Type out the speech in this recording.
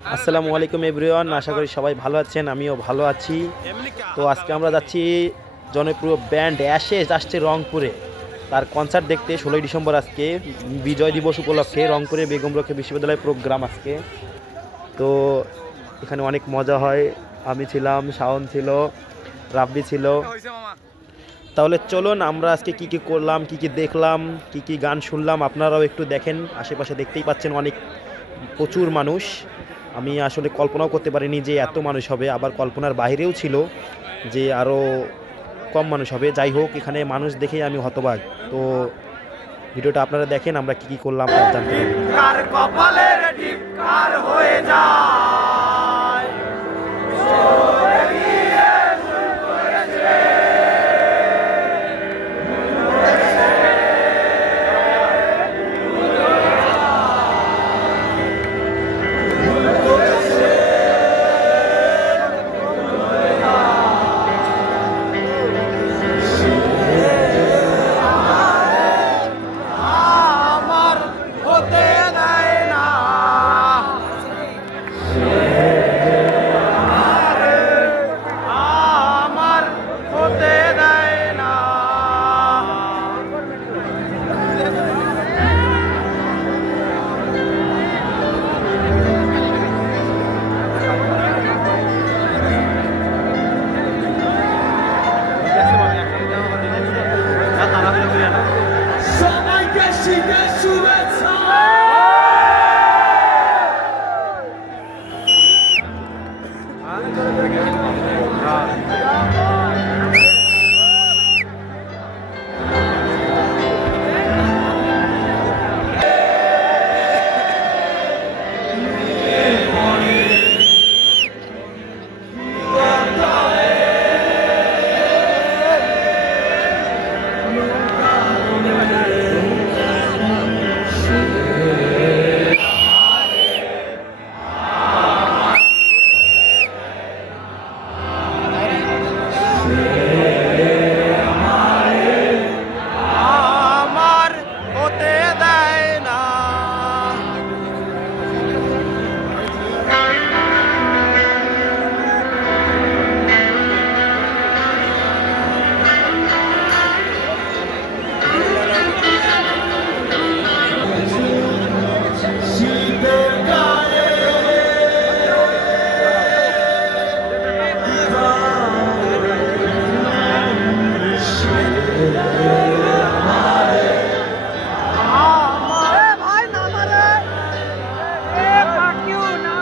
আসসালামু আলাইকুম এভরিওয়ান, আশা করি সবাই ভালো আছেন। আমিও ভালো আছি। তো আজকে আমরা যাচ্ছি জনপ্রিয় ব্যান্ড অ্যাশেজ আসছে রংপুরে, তার কনসার্ট দেখতে। 16ই ডিসেম্বর আজকে বিজয় দিবস উপলক্ষে রংপুরে বেগম রোকেয়া বিশ্ববিদ্যালয়ের প্রোগ্রাম আজকে। তো এখানে অনেক মজা হয়। আমি ছিলাম, শাওন ছিল, রাব্বি ছিল। তাহলে চলুন আমরা আজকে কি কি করলাম, কি কি দেখলাম, কি কি গান শুনলাম আপনারাও একটু দেখেন। আশেপাশে দেখতেই পাচ্ছেন অনেক প্রচুর মানুষ। আমি আসলে কল্পনাও করতে পারিনি যে এত মানুষ হবে, আবার কল্পনার বাইরেও ছিল যে আরও কম মানুষ হবে। যাই হোক, এখানে মানুষ দেখেই আমি হতবাক। তো ভিডিওটা আপনারা দেখেন, আমরা কি কি করলাম তা জানতে পারবেন। কপালের টিপকার হয়ে যায়। সবাইকে শীতের শুভেচ্ছা। আমার হতে দেয় না। শীতের গায়ে ভাই না মারে এ কাকিও না